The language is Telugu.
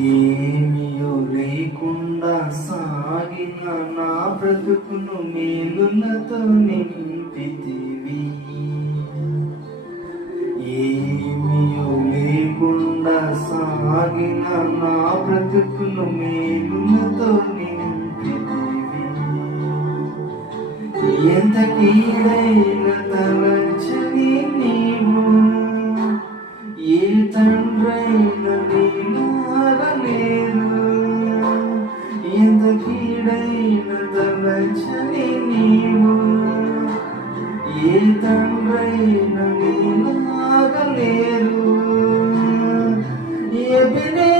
ఏమియో లేకుండా సాగిన నా బ్రతుకును మేలులతో నింపితివి. ఏమియో లేకుండా సాగిన నా బ్రతుకును మేలులతో నింపితివి. ఎంత కీడైన తలచని నీవు, ఏ తండ్రైన నీలాగలేరు. ఎంత కీడైన తలచని నీవు, ఏ తండ్రైన నీలాగలేరు. ఎబినే